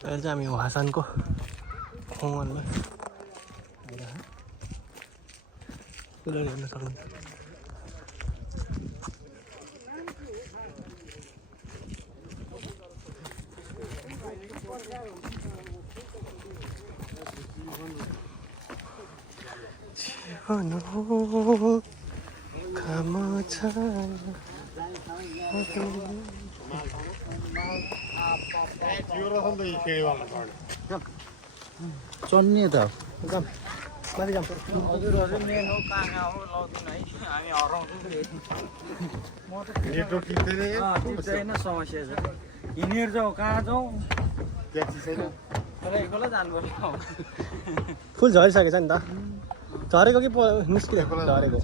अहिले चाहिँ हामी वासनको खोङनमा कुलर हेर्न सक्नुहुन्छ। जीवन हो काम छैन चन्ने त जाम माथि जाम हजुरहरू मेन हो कहाँ हो लाउँदैन है हामी हराउँछौँ म त नेटवर्क टिप्दैन समस्या छ हिँडेर जाउँ कहाँ जाउँ तर एक्लै जानुपर्छ फुल झरिसकेछ नि त झरेको कि निस्कियो झरेको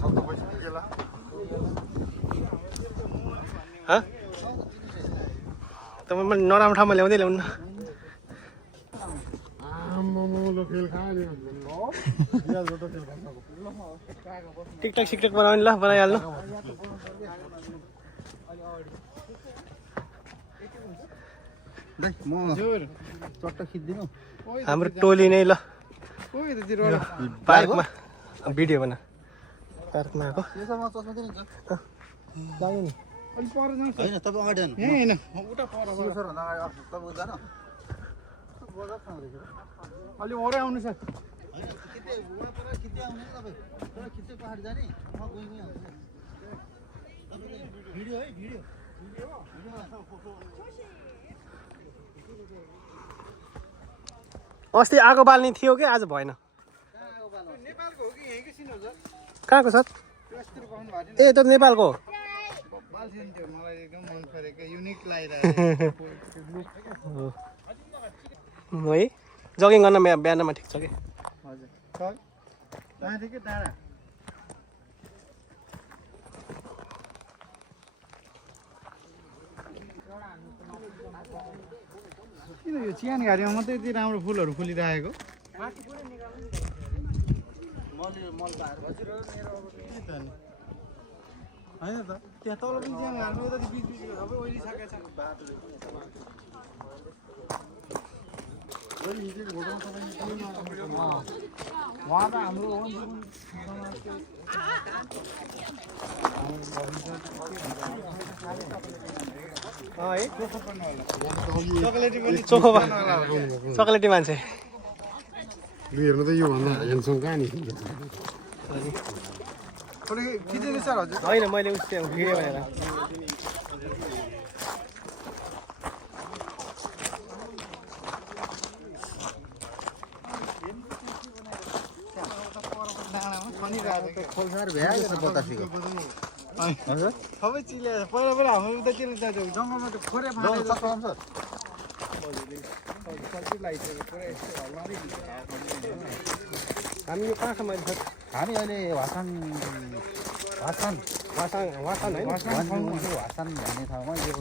तपाईँ नराम्रो ठाउँमा ल्याउँदै ल्याउनु टिकटक सिकटक बनाउने ल बनाइहाल्नु म चट्ट खिच्दिनु हाम्रो टोली नै ल पार्कमा भिडियो बना पार्कमा आएको लाग्यो नि होइन तपाईँ अगाडि जानु होइन अलि ओरै आउनु छ अस्ति आगो बाल्ने थियो कि आज भएन नेपालको हो कि यहीँकै सिन हो कहाँको छ ए त नेपालको हो बाल्छन् त्यो मलाई एकदम मन परेको युनिक लागिरहेको है जगिङ गर्न बिहानमा ठिक छ कि हजुर कहाँ थियो कि टाढा किन यो चियान घारीमा मात्रै यति राम्रो फुलहरू फुलिरहेको होइन त त्यहाँ तल पनि चियान घारमा यता बिच बिच सबै ओइलिसकेको छ उहाँ त हाम्रो चकलेटी मान्छे हेर्नु त यो भन्दा हेर्छौँ कहाँ नि खिचिदिनु सर हजुर होइन मैले उसको भिडियो बनाएर खोल्सार भ्याएको छ बतासीको सबै चिलेर पहिला पहिला हाम्रो उतातिर जङ्गलमा त्यो खोरे हामी यो कहाँसम्म हामी अहिले वासान भन्ने ठाउँमा यो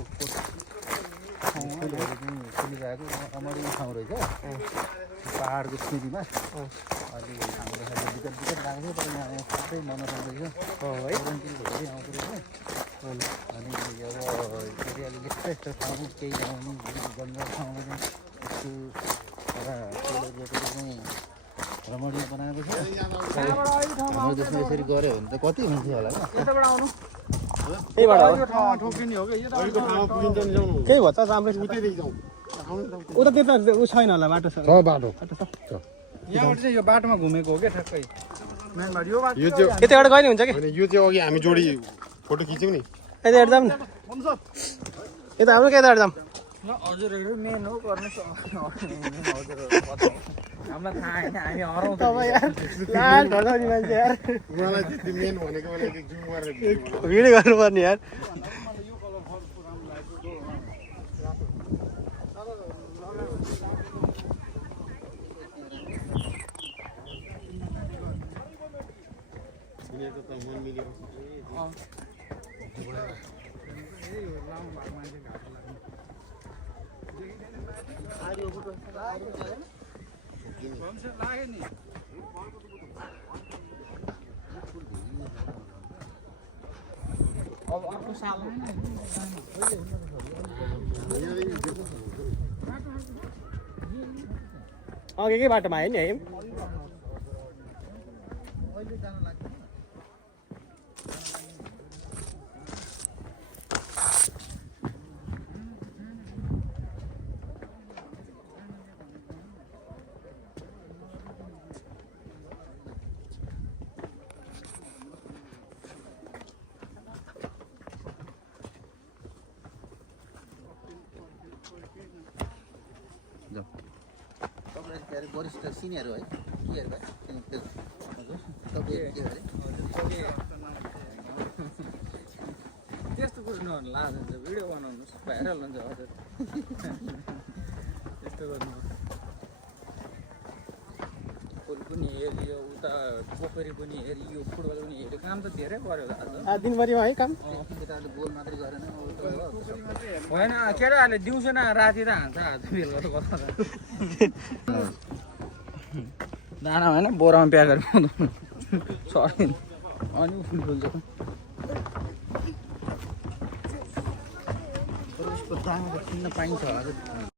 फुलिरहेको अमरी ठाउँ रहेछ पहाडको छेउमा अलि हाम्रो विकट विकट लाग्थ्यो तर यहाँ सबै मनोरम रहेछ धेरै आउँदो रहेछ अनि अब के अरे अलिक यस्तो यस्तो ठाउँ केही ठाउँ जङ्गल ठाउँमा चाहिँ यस्तो चाहिँ रमणीय बनाएको छ हाम्रो देशमा यसरी गऱ्यो भने त कति हुन्थ्यो होला केही भयो त राम्रै उता त्यता उ छैन होला बाटो छ बाटो यहाँबाट चाहिँ यो बाटोमा घुमेको हो क्या ठ्याक्कै मेन बाटो यो बाटो यताबाट गयो नि हुन्छ कि यो चाहिँ अघि हामी जोडी फोटो खिच्यौँ नि यता हेर्दा पनि यता हाम्रो के यताबाट जाऊँ हजुरहरू मेन हो गर्नु हामीलाई थाहा होइन हामी हराउँछ मान्छे यार उहाँलाई त्यति मेन भनेको बेला जुम गरेर भिडियो गर्नुपर्ने यार लाग्यो नि अब अर्को साल अघिकै बाटोमा आयो नि है अहिले जान लाग्दैन तपाईँले क्यारे वरिष्ठ सिनियर हो है के अरे भाइ हजुर तपाईँ के अरे त्यस्तो कुरो नभन्नु लाज हुन्छ भिडियो बनाउनुहोस् भाइरल हुन्छ हजुर त्यस्तो गर्नु फुल पनि हेरियो उता पोखरी पनि हेरियो फुटबल पनि हेऱ्यो काम त धेरै पऱ्यो आज दिनभरिमा है काम केटाहरूले गोल मात्रै गरेन होइन केटाहरूले दिउँसो न राति त हान्छ हात बेलुका त कता दाना होइन बोरामा प्याक गरेर सकिन अनि फुल फुल्छ यसको दाम त किन्न पाइन्छ हजुर